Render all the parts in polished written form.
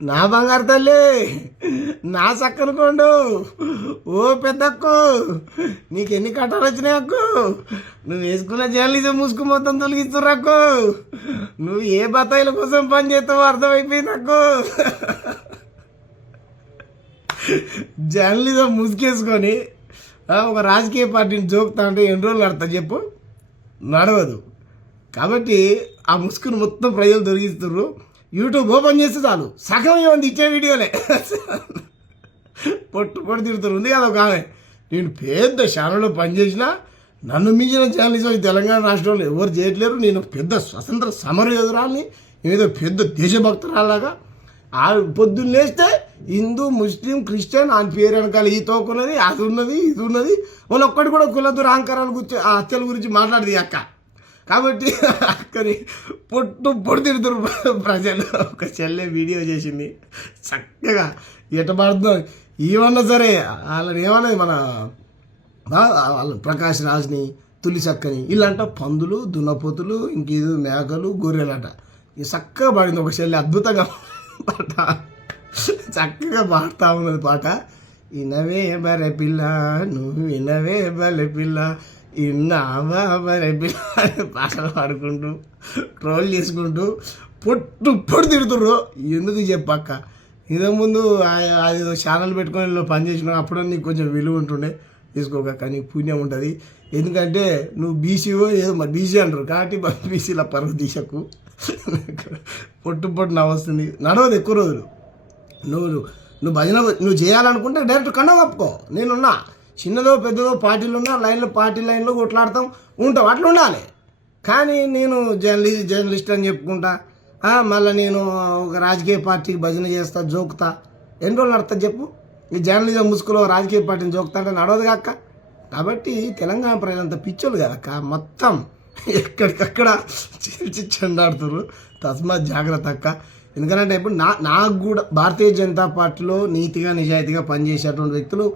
నా బంగారు తల్లి, నా చక్కనుకోండు, ఓ పెద్దక్కు, నీకు ఎన్ని కట్టాలు వచ్చినాయి అక్కు, నువ్వు వేసుకున్న జర్నలిజం ముసుగు మొత్తం తొలగిస్తుర్రక్కు, నువ్వు ఏ బత్తాయిల కోసం పని చేస్తావో అర్థమైపోయింది అక్కు. జర్నలిజం ముసుగేసుకొని ఒక రాజకీయ పార్టీని జోకుతా అంటే ఎన్ని రోజులు నడతా చెప్పు, నడవదు. కాబట్టి ఆ ముసుగును మొత్తం ప్రజలు దొరికిస్తున్నారు. యూట్యూబ్ ఓపెన్ చేస్తే చాలు సగం ఏమంది ఇచ్చే వీడియోలే పొట్టు తిడుతున్నారు. ఉంది కదా ఒక ఆమె, నేను పెద్ద ఛానల్లో పనిచేసిన, నన్ను మించిన జర్నలిజం ఈ తెలంగాణ రాష్ట్రంలో ఎవరు చేయట్లేరు, నేను పెద్ద స్వతంత్ర సమర యోధురాల్ని, ఏదో పెద్ద దేశభక్తురాలాగా. ఆ పొద్దున్న లేస్తే హిందూ ముస్లిం క్రిస్టియన్ అని పేరు వెనకాల ఈ తోకున్నది, అది ఉన్నది, ఇది ఉన్నది. వాళ్ళు ఒక్కటి కూడా కుల దురహంకారాల గురించి, ఆ హత్యల గురించి మాట్లాడదు అక్క. కాబట్టి అక్కని పొట్టు తిడుతురు ప్రజలు. ఒక చెల్లె వీడియో చేసింది చక్కగా, ఎట పడుతుందో ఏమన్నా సరే వాళ్ళని ఏమన్నది, మన వాళ్ళ ప్రకాష్ రాజ్ని, తులి చక్కని, ఇలాంట పందులు, దున్నపోతులు, ఇంకేదో మేకలు, గొర్రెలంట. ఇది చక్కగా పాడింది ఒక చెల్లె, అద్భుతంగా పాట చక్కగా పాడుతూ ఉన్నది పాట. ఇనవే బరే పిల్ల, నువ్వు వినవే బలే పిల్ల, ఇన్నావా బరే పిల్ల పాటలు పాడుకుంటూ ట్రోల్ చేసుకుంటూ పొట్టు తిడుతుర్రు. ఎందుకు చెప్పక్క, ఇదే ముందు అది ఛానల్ పెట్టుకొని పని చేసిన అప్పుడు నీకు కొంచెం విలువ ఉంటుండే, తీసుకోక నీకు పుణ్యం ఉంటుంది. ఎందుకంటే నువ్వు బీసీఓ ఏదో మరి బీసీ అంటారు కాబట్టి బీసీల పరుగు తీసకు. పొట్టు నవ్వొస్తుంది, నడవదు ఎక్కువ రోజులు. నువ్వు భజన నువ్వు చేయాలనుకుంటే డైరెక్ట్ కండ కప్పుకో, నేనున్నా. చిన్నదో పెద్దదో పార్టీలు ఉన్నా, పార్టీ లైన్లో కొట్లాడతాం ఉంటాం, అట్లా ఉండాలి. కానీ నేను జర్నలిస్ట్ అని చెప్పుకుంటా, మళ్ళీ నేను ఒక రాజకీయ పార్టీకి భజన చేస్తా, జోకుతా, ఎన్ని రోజులు నడుస్తా చెప్పు? ఈ జర్నలిజం ముసుగులో రాజకీయ పార్టీని జోకుతా అంటే నడవదు కాక. కాబట్టి తెలంగాణ ప్రజలంతా పిచ్చోళ్ళు కదక్క, మొత్తం ఎక్కడికక్కడ చెండాడుతున్నారు. తస్మాత్ జాగ్రత్త అక్క. ఎందుకంటే ఇప్పుడు నాకు కూడా భారతీయ జనతా పార్టీలో నీతిగా నిజాయితీగా పనిచేసేటువంటి వ్యక్తులు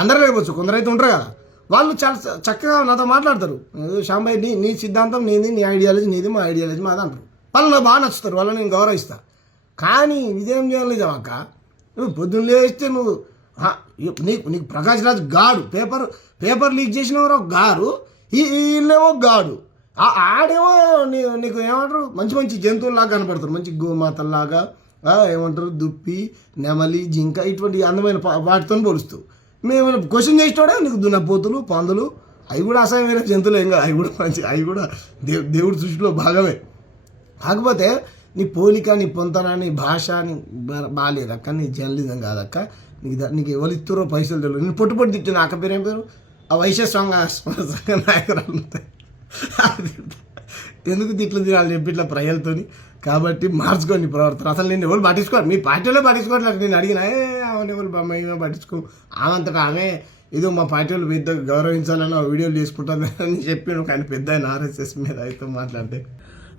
అందరూ లేకపోవచ్చు, కొందరైతే ఉంటారు కదా, వాళ్ళు చాలా చక్కగా నాతో మాట్లాడతారు. శాంబాయ్ నీ సిద్ధాంతం నీది, నీ ఐడియాలజీ నీది, మా ఐడియాలజీ మాది అంటారు. వాళ్ళు నాకు బాగా నచ్చుతారు, వాళ్ళని నేను గౌరవిస్తాను. కానీ ఇదేం జర్నలిజం అక్క, నువ్వు పొద్దున్న లేస్తే నువ్వు నీకు ప్రకాష్ రాజ్ గాడు, పేపర్ లీక్ చేసిన గారు, వీళ్ళేమో గాడు, ఆడేమో నీకు ఏమంటారు మంచి జంతువుల్లాగా కనపడతారు, మంచి గోమాతల్లాగా, ఏమంటారు దుప్పి, నెమలి, జింక, ఇటువంటి అందమైన వాటితో పోలుస్తూ. మేము క్వశ్చన్ చేసేటోడే నీకు దున్నపోతులు, పందులు, అవి కూడా అసహ్యమైన జంతువులు ఏం కాదు, అవి కూడా మంచి, అవి కూడా దేవుడి సృష్టిలో భాగమే. కాకపోతే నీ పోలిక, నీ పొంతన, నీ భాష నీ బాగాలేదక్క, నీ జర్నలిజం కాదక్క. నీకు ఎవరు ఇస్తారో పైసలు తెలియదు. నేను పొట్టు తిట్టిన అక్క పేరు ఏం పేరు, ఆ వైశ్య సంఘ నాయకురాలు ఎందుకు తిట్లు తినాలి చెప్పి ఇట్లా ప్రజలతో. కాబట్టి మార్చుకోండి ప్రవర్తన. అసలు నేను ఎవరు పట్టించుకోరు, మీ పార్టీలో పట్టించుకోవట్లేదు. నేను అడిగిన ఆమె ఎవరు బొమ్మ పట్టించుకో, ఆమెంతటా ఆమె ఏదో మా పార్టీ వాళ్ళు పెద్ద గౌరవించాలని వీడియోలు చేసుకుంటుంది అని చెప్పి కానీ పెద్ద ఆయన ఆర్ఎస్ఎస్ మీద అయితే మాట్లాడితే.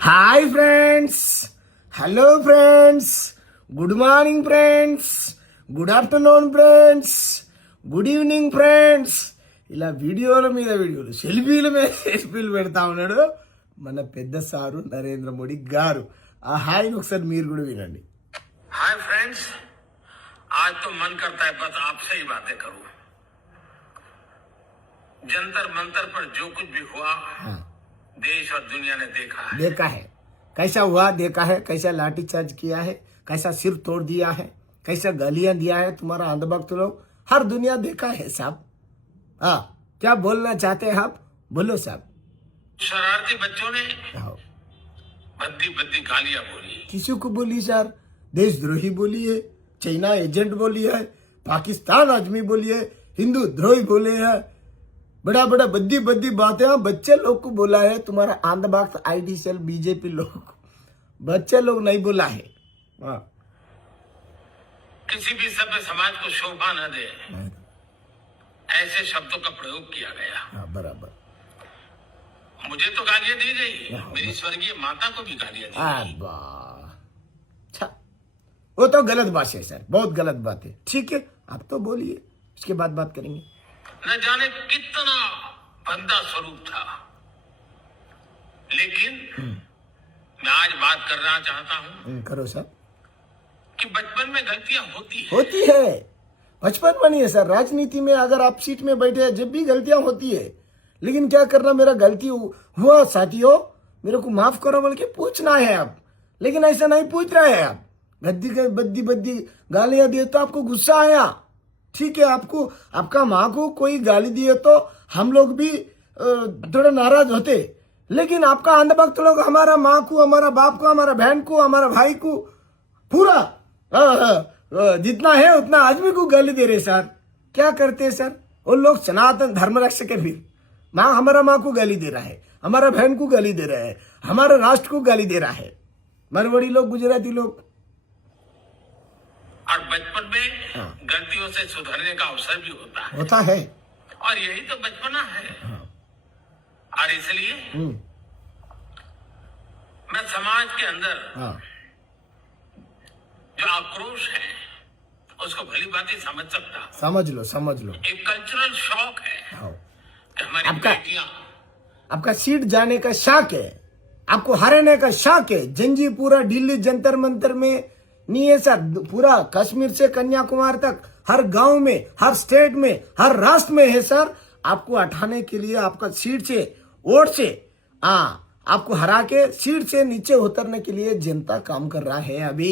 Hi friends, hello friends, good morning friends, good afternoon friends, good evening friends. ఇలా వీడియోల మీద వీడియోలు, సెల్ఫీల మీద సెల్ఫీలు పెడతా ఉన్నాడు మన పెద్ద సారు నరేంద్ర మోడీ గారు. ఆ హాయ్ ఒకసారి మీరు కూడా వినండి. हाय फ्रेंड्स, आज तो मन करता है बस आपसे ही बातें करूं। जंतर मंतर पर जो कुछ भी हुआ, देश और दुनिया ने देखा है। कैसा हुआ देखा है, कैसा लाठीचार्ज किया है, कैसा सिर तोड़ दिया है, कैसा गालियां दिया है तुम्हारा अंधभक्त लोग, हर दुनिया देखा है साहब। क्या बोलना चाहते हैं आप, बोलो साहब। शरारती बच्चों ने भद्दी गालियां बोली। किसी को बोली सर? देशद्रोही बोली है, चाइना एजेंट बोली है, पाकिस्तान आदमी बोली है, हिंदू द्रोही बोले हैं, बड़ा बद्दी बातें बच्चे लोग को बोला है। तुम्हारा आंध्रभक्त आईडी सेल बीजेपी लोग, बच्चे लोग नहीं बोला है। किसी भी सभ्य समाज को शोभा न दे ऐसे शब्दों का प्रयोग किया गया। बराबर। मुझे तो गालियां दी गई, मेरी स्वर्गीय माता को भी गालियां दी गई। अच्छा, वो तो गलत बात है सर, बहुत गलत बात है। ठीक है, आप तो बोलिए, उसके बाद बात करेंगे। न जाने कितना भद्दा स्वरूप था, लेकिन मैं आज बात करना चाहता हूं। करो सर। कि बचपन में गलतियां होती है। होती है, बचपन में नहीं है सर, राजनीति में अगर आप सीट में बैठे हैं जब भी गलतियां होती है, लेकिन क्या करना, मेरा गलती हुआ साथियों, मेरे को माफ करो बोल के पूछना है आप, लेकिन ऐसा नहीं पूछ रहे हैं आप, बद्दी बद्दी गालियां दिए तो आपको गुस्सा आया, ठीक है, आपको आपका माँ को कोई गाली दिए तो हम लोग भी थोड़ा नाराज होते, लेकिन आपका अंधभक्त लोग हमारा माँ को, हमारा बाप को, हमारा बहन को, हमारा भाई को, पूरा जितना है उतना आदमी को गाली दे रहे सर। क्या करते हैं सर वो लोग? सनातन धर्म रक्षक है, फिर हमारा माँ को गाली दे रहा है, हमारा बहन को गाली दे रहा है, हमारे राष्ट्र को गाली दे रहा है, मरवाड़ी लोग, गुजराती लोग। और बचपन में गलतियों से सुधरने का अवसर भी होता है और यही तो बचपना है। और इसलिए मैं समाज के अंदर जो आक्रोश है उसको भली बात समझ सकता। समझ लो एक कल्चरल शौक है कि हमारी बेटियां, आपका सीट जाने का शौक है, आपको हराने का शौक है। जंजीपुरा दिल्ली जंतर मंतर में नहीं है सर, पूरा कश्मीर से कन्याकुमारी तक हर गांव में, हर स्टेट में, हर राष्ट्र में है सर। आपको हटाने के लिए आपका सीट से, वोट से, आपको हरा के सीट से नीचे उतरने के लिए जनता काम कर रहा है। अभी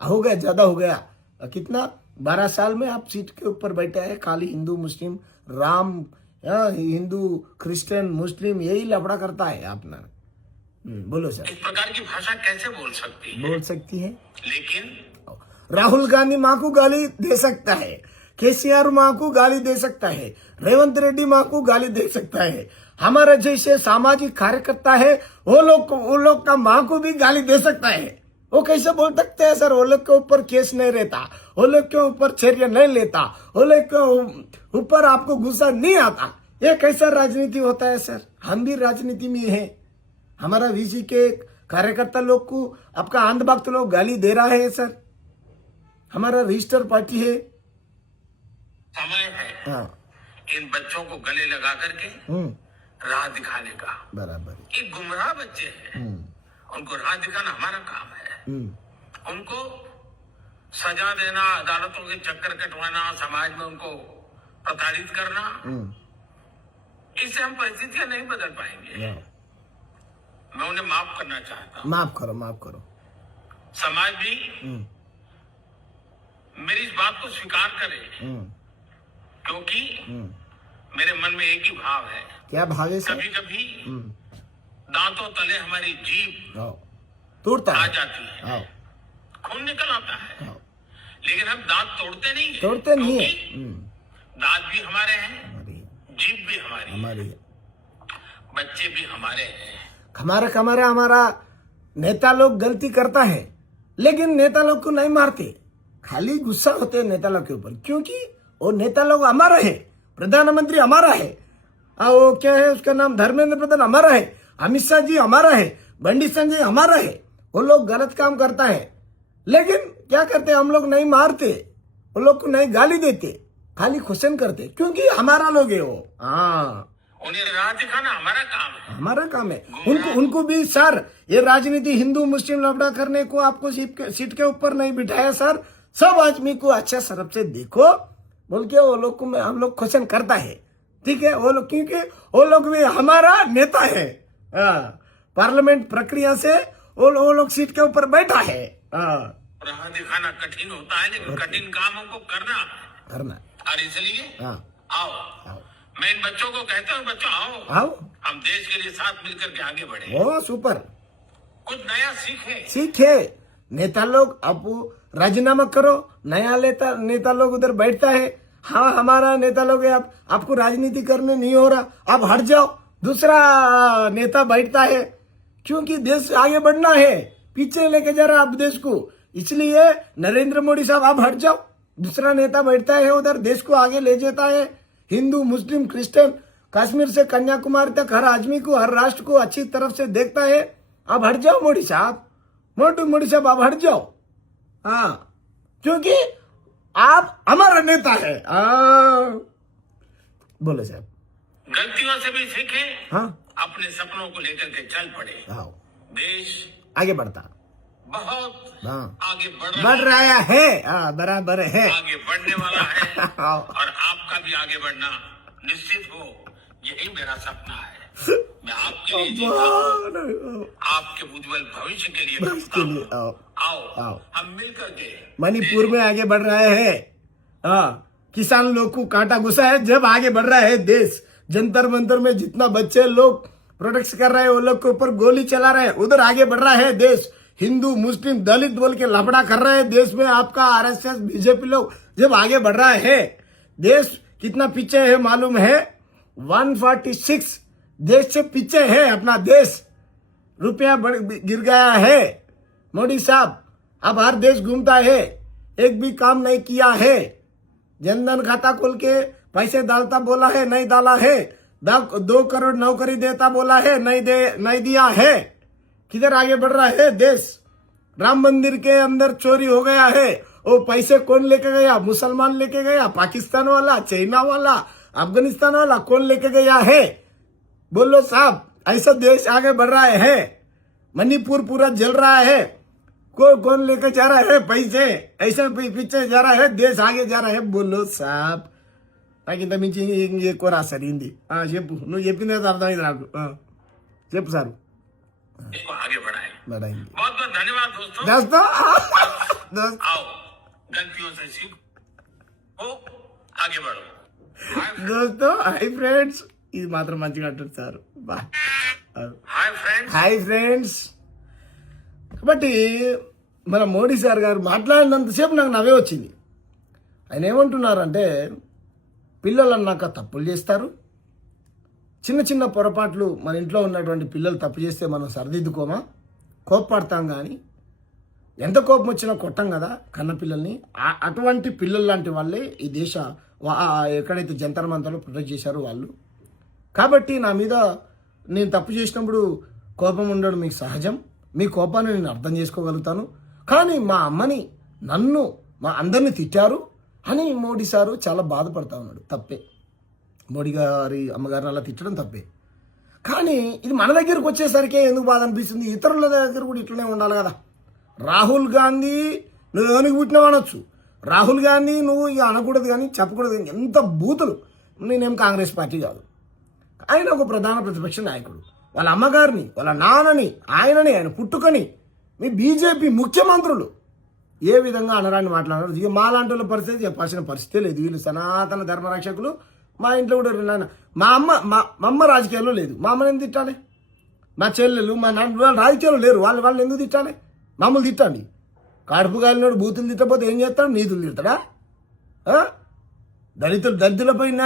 हो गया, ज्यादा हो गया, कितना 12 साल में आप सीट के ऊपर बैठे हैं, खाली हिंदू मुस्लिम, राम, हिंदू क्रिश्चियन मुस्लिम, यही लफड़ा करता है अपना। बोलो सर, इस प्रकार की भाषा कैसे बोल सकती है? लेकिन राहुल गांधी माँ को गाली दे सकता है, केसीआर माँ को गाली दे सकता है, रेवंत रेड्डी माँ को गाली दे सकता है, हमारे जैसे सामाजिक कार्यकर्ता है वो लोग का माँ को भी गाली दे सकता है। वो कैसे बोल सकते हैं सर? वो लोग के ऊपर केस नहीं रहता, वो लोग के ऊपर चर्या नहीं लेता, वो लोग के ऊपर आपको गुस्सा नहीं आता। ये कैसा राजनीति होता है सर? हम भी राजनीति में हैं, हमारा वीसी के कार्यकर्ता लोग को आपका अंधभक्त लोग गाली दे रहा है सर। हमारा रजिस्टर पार्टी है, समय है इन बच्चों को गले लगा करके राह दिखाने का। बराबर, ये गुमराह बच्चे हैं, उनको राह दिखाना हमारा काम है। उनको सजा देना, अदालतों के चक्कर कटवाना, समाज में उनको प्रताड़ित करना, इससे हम परिस्थितियां नहीं बदल पाएंगे। मैं उन्हें माफ करना चाहता हूँ। माफ करो। समाज भी मेरी इस बात को स्वीकार करे, क्योंकि मेरे मन में एक ही भाव है। क्या भाव है सर? कभी कभी दांतों तले हमारी जीभ तोड़ता आ जाती है, खून निकल आता है, लेकिन हम दांत तोड़ते नहीं है, दांत भी हमारे हैं, जीभ भी हमारी है, बच्चे भी हमारे हैं। हमारा नेता लोग गलती करता है, लेकिन नेता लोग को नहीं मारते, खाली गुस्सा होते हैं नेता लोग के ऊपर, क्योंकि वो नेता लोग हमारा है, प्रधानमंत्री हमारा है, वो क्या है उसका नाम, धर्मेंद्र प्रधान हमारा है, अमित शाह जी हमारा है, बंडी संजय हमारा है। वो लोग गलत काम करता है, लेकिन क्या करते, हम लोग नहीं मारते, वो लोग को नहीं गाली देते, खाली क्वेश्चन करते, क्योंकि हमारा लोग है वो। उन्हें राह दिखाना हमारा काम है। उनको भी सर, ये राजनीति हिंदू मुस्लिम लफड़ा करने को आपको सीट के ऊपर नहीं बिठाया सर, सब आदमी को अच्छा सरफ से देखो बोल के वो लोग को हम लोग क्वेश्चन करता है, ठीक है। वो लोग, क्योंकि वो लोग भी हमारा नेता है, पार्लियामेंट प्रक्रिया से वो लोग सीट के ऊपर बैठा है। राह दिखाना कठिन होता है, लेकिन कठिन काम हमको करना। और इसलिए आओ, मैं इन बच्चों को कहता हूँ, बच्चों आओ, हम देश के लिए साथ मिलकर के आगे बढ़े। ओ सुपर, कुछ नया सीखे। नेता लोग अब राजीनामा करो, नया नेता लोग उधर बैठता है, हाँ हमारा नेता लोग है, आपको राजनीति करने नहीं हो रहा, आप हट जाओ, दूसरा नेता बैठता है, क्योंकि देश आगे बढ़ना है, पीछे लेके जा रहा आप देश को, इसलिए नरेंद्र मोदी साहब आप हट जाओ, दूसरा नेता बैठता है उधर, देश को आगे ले जाता है, हिंदू मुस्लिम क्रिश्चियन कश्मीर से कन्याकुमारी तक हर आदमी को, हर राष्ट्र को अच्छी तरफ से देखता है। आप हट जाओ मोदी साहब, मोदी साहब आप हट जाओ, क्योंकि आप हमारा नेता है। बोले साहब, गलतियों से भी सीखे, अपने सपनों को लेकर के चल पड़े, देश आगे बढ़ता बहुत हाँ। आगे बढ़ रहा है, बराबर है। आगे बढ़ने वाला है हाँ। और आपका भी आगे बढ़ना निश्चित हो, यही मेरा सपना है। मैं आपके लिए जीता हूं, आपके उज्जवल भविष्य के लिए भविष्य के लिए, आओ। आओ हम मिलकर के मणिपुर में आगे बढ़ रहा है। किसान लोग को कांटा घुसा है जब आगे बढ़ रहा है देश। जंतर मंतर में जितना बच्चे लोग प्रोटेक्ट कर रहे हैं वो लोग के ऊपर गोली चला रहे हैं, उधर आगे बढ़ रहा है देश। हिंदू मुस्लिम दलित बोल के लफड़ा कर रहे हैं देश में। आपका आरएसएस बीजेपी लोग जब आगे बढ़ रहा है, देश कितना पीछे है मालूम है? 146 देश से पीछे है अपना देश। रुपया गिर गया है। मोदी साहब अब हर देश घूमता है, एक भी काम नहीं किया है। जनधन खाता खोल के पैसे डालता बोला है, नहीं डाला है। 2 करोड़ नौकरी देता बोला है, नहीं दिया है। किधर आगे बढ़ रहा है देश? राम मंदिर के अंदर चोरी हो गया है, वो पैसे कौन लेके गया? मुसलमान लेके गया? पाकिस्तान वाला, चाइना वाला, अफगानिस्तान वाला कौन लेके गया है? बोलो साहब, ऐसा देश आगे बढ़ रहा है। मणिपुर पूरा जल रहा है, कौन लेके जा रहा है पैसे? ऐसे पीछे जा रहा है देश, आगे जा रहा है। बोलो సాబ్ నాకు ఇంత మించి ఎక్కువ రాస్తారు హిందీ చెప్పు, నువ్వు చెప్పింది అర్థమైంది నాకు చెప్పు సార్। इसको आगे बढ़ाएं। बढ़ाएंगे। बहुत बहुत धन्यवाद दोस्तों। दोस्त आओ गलतियों से सीखो, आगे बढ़ो। दोस्तों हाई फ्रेंड्స్, ఇది మాత్రం మంచిగా అంటారు sir. Hi friends. Hi friends. కాబట్టి మన మోడీ సార్ గారు మాట్లాడినంతసేపు నాకు నవ్వే వచ్చింది। ఆయన ఏమంటున్నారంటే, పిల్లలు అన్నాక తప్పులు చేస్తారు, చిన్న చిన్న పొరపాట్లు మన ఇంట్లో ఉన్నటువంటి పిల్లలు తప్పు చేస్తే మనం సరిదిద్దుకోమా, కోప్పడతాం, కానీ ఎంత కోపం వచ్చినా కొట్టం కదా కన్న పిల్లల్ని। అటువంటి పిల్లలు లాంటి వాళ్ళే ఈ దేశ ఎక్కడైతే జంతర్ మంతర్లో ప్రొటెక్ట్ చేశారో వాళ్ళు। కాబట్టి నా మీద నేను తప్పు చేసినప్పుడు కోపం ఉండడం మీకు సహజం, మీ కోపాన్ని నేను అర్థం చేసుకోగలుగుతాను। కానీ మా అమ్మని, నన్ను, మా అందరిని తిట్టారు అని మోడీ సారు చాలా బాధపడతా ఉన్నాడు। తప్పే, మోడీ గారి అమ్మగారిని అలా తిట్టడం తప్పే। కానీ ఇది మన దగ్గరకు వచ్చేసరికి ఎందుకు బాధ అనిపిస్తుంది? ఇతరుల దగ్గర కూడా ఇట్లనే ఉండాలి కదా। రాహుల్ గాంధీ నువ్వు ఎవరికి పుట్టినావు అనొచ్చు, రాహుల్ గాంధీ నువ్వు ఇక అనకూడదు కానీ చెప్పకూడదు కానీ, ఎంత బూతులు। నేనేం కాంగ్రెస్ పార్టీ కాదు, ఆయన ఒక ప్రధాన ప్రతిపక్ష నాయకుడు। వాళ్ళ అమ్మగారిని, వాళ్ళ నాన్నని, ఆయనని, ఆయన పుట్టుకని, మీ బీజేపీ ముఖ్యమంత్రులు ఏ విధంగా అనరాని మాట్లాడారు? ఇక మాలాంటి పరిస్థితి చెప్పాల్సిన పరిస్థితే లేదు। వీళ్ళు సనాతన ధర్మరక్షకులు। మా ఇంట్లో కూడా నాన్న, మా అమ్మ రాజకీయాల్లో లేదు, మా అమ్మని ఎందుకు తిట్టాలి? మా చెల్లెలు, మా నాన్న వాళ్ళు రాజకీయాల్లో లేరు, వాళ్ళని ఎందుకు తిట్టాలి? మామూలు తిట్టండి। కడుపు కాలినోడు బూతులు తిట్టకపోతే ఏం చేస్తాడు? నీతులు తిడతాడా? దళితులపైన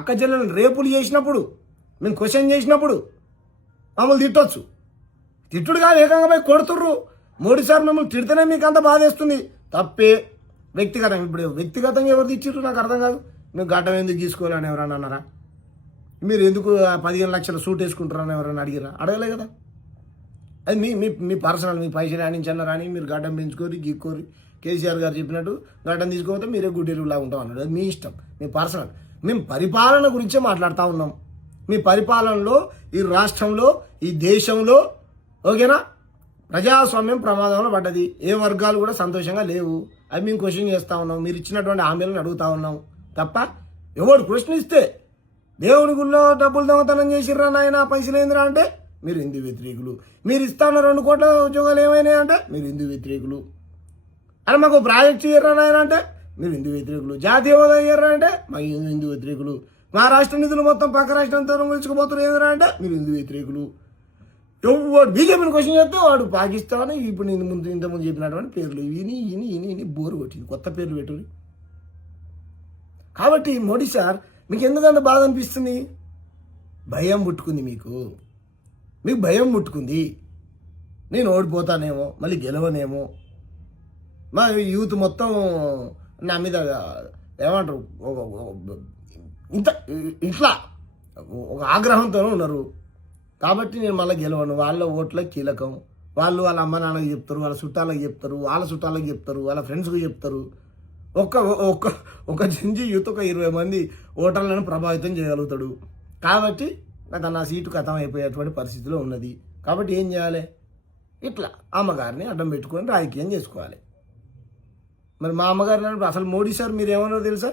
అక్క చెల్లెలను రేపులు చేసినప్పుడు, మేము క్వశ్చన్ చేసినప్పుడు మమ్మల్ని తిట్టొచ్చు, తిట్టుడు కాదు ఏకంగా పోయి కొడుతుర్రు। మోడీ సార్ మిమ్మల్ని తిడితేనే మీకు అంత బాధేస్తుంది, తప్పే। వ్యక్తిగతం, ఇప్పుడు వ్యక్తిగతంగా ఎవరు తిట్టిర్రు నాకు అర్థం కాదు। మీరు గడ్డం ఎందుకు తీసుకోవాలని ఎవరన్నా అన్నారా? మీరు ఎందుకు 15 లక్షల సూట్ వేసుకుంటారని ఎవరైనా అడిగిరా? అడగలే కదా। అది మీ పర్సనల్, మీ పైసలు రాణించన్న రాని, మీరు గడ్డం పెంచుకోరి గీక్కోరి। కేసీఆర్ గారు చెప్పినట్టు గడ్డం తీసుకోకపోతే మీరే గుడ్డెరువులా ఉంటాం అన్నాడు, అది మీ ఇష్టం, మీ పర్సనల్। మేము పరిపాలన గురించే మాట్లాడుతూ ఉన్నాం। మీ పరిపాలనలో, ఈ రాష్ట్రంలో, ఈ దేశంలో, ఓకేనా, ప్రజాస్వామ్యం ప్రమాదంలో పడ్డది, ఏ వర్గాలు కూడా సంతోషంగా లేవు, అవి మేము క్వశ్చన్ చేస్తూ ఉన్నాం, మీరు ఇచ్చినటువంటి హామీలను అడుగుతూ ఉన్నాం తప్ప। ఎవడు ప్రశ్నిస్తే దేవుని గుళ్ళో డబ్బులు దొంగతనం చేసిర్రా నాయన, పైసలు ఏందిరా అంటే మీరు హిందూ వ్యతిరేకులు, మీరు ఇస్తాన్న 2 కోట్ల ఉద్యోగాలు ఏమైనాయి అంటే మీరు హిందూ వ్యతిరేకులు, అని మాకు ప్రాజెక్ట్ చేయర్రా నాయన అంటే మీరు హిందూ వ్యతిరేకులు, జాతీయ హోదా ఇయ్యర్రా అంటే మాకు హిందూ వ్యతిరేకులు, మా రాష్ట్ర నిధులు మొత్తం పక్క రాష్ట్రంతో గురించుకుపోతున్నారు ఏందిరా అంటే మీరు హిందూ వ్యతిరేకులు। వాడు బీజేపీని క్వశ్చన్ చేస్తే వాడు పాకిస్తాన్, ఇప్పుడు ఇంతకుముందు చెప్పినటువంటి పేర్లు ఇని బోరు కొట్టింది, కొత్త పేర్లు పెట్టుకుని। కాబట్టి మోడీ సార్ మీకు ఎందుకంత బాధ అనిపిస్తుంది? భయం పుట్టుకుంది మీకు భయం పుట్టుకుంది। నేను ఓడిపోతానేమో, మళ్ళీ గెలవనేమో, మా యూత్ మొత్తం నా మీద ఏమంటారు ఇట్లా ఒక ఆగ్రహంతోనే ఉన్నారు। కాబట్టి నేను మళ్ళీ గెలవను, వాళ్ళ ఓట్లకు కీలకం, వాళ్ళు వాళ్ళ అమ్మ నాన్నకి చెప్తారు, వాళ్ళ చుట్టాలకు చెప్తారు, వాళ్ళ చుట్టాలకు చెప్తారు, వాళ్ళ ఫ్రెండ్స్కి చెప్తారు। ఒక జింజి యూత్ ఒక 20 మంది ఓటర్లను ప్రభావితం చేయగలుగుతాడు। కాబట్టి నాకు నా సీటు ఖతం అయిపోయేటువంటి పరిస్థితిలో ఉన్నది। కాబట్టి ఏం చేయాలి? ఇట్లా అమ్మగారిని అడ్డం పెట్టుకొని రాజకీయం చేసుకోవాలి. మరి మా అమ్మగారిని అన్నప్పుడు అసలు మోడీ సార్ మీరు ఏమన్నారో తెలుసా?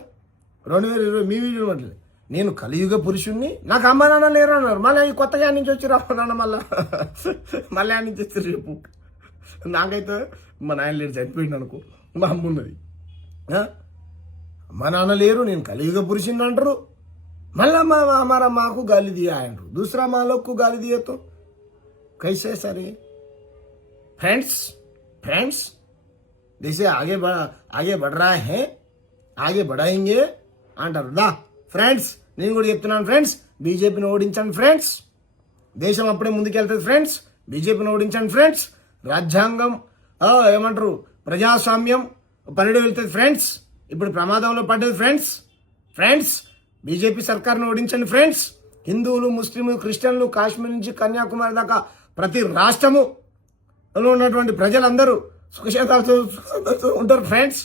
2020 మీ వీడియో మాట్లాడి నేను కలియుగ పురుషుణ్ణి, నాకు అమ్మ నాన్న లేరు అన్నారు. మళ్ళీ ఈ కొత్తగా నుంచి వచ్చారు అమ్మ నాన్న, మళ్ళీ ఆ నుంచి వచ్చారు రేపు. నాకైతే మా నాయన లేడు, చనిపోయింది అనుకో, మా అమ్మ ఉన్నది. అమ్మ నాన్న లేరు, నేను కలియుగ పురుషుణ్ణి అంటారు. మళ్ళా हमारा माँ को गाली दिया है, दूसरा माँ लोग को गाली दिए तो कैसे सर? ये फ्रेंड्स जैसे आगे बढ़ रहा है, आगे बढ़ाएंगे అంటారు. దా ఫ్రెండ్స్, నేను కూడా చెప్తున్నాను ఫ్రెండ్స్, బీజేపీని ఓడించండి ఫ్రెండ్స్, దేశం అప్పుడే ముందుకెళ్తుంది ఫ్రెండ్స్, బీజేపీని ఓడించండి ఫ్రెండ్స్, రాజ్యాంగం ఏమంటారు ప్రజాస్వామ్యం పరిడి వెళ్తుంది ఫ్రెండ్స్, ఇప్పుడు ప్రమాదంలో పడ్డది ఫ్రెండ్స్, బీజేపీ సర్కార్ను ఓడించండి ఫ్రెండ్స్. హిందువులు, ముస్లింలు, క్రిస్టియన్లు, కాశ్మీర్ నుంచి కన్యాకుమారి దాకా ప్రతి రాష్ట్రములో ఉన్నటువంటి ప్రజలందరూ సుఖశాంతాలతో ఉంటారు ఫ్రెండ్స్.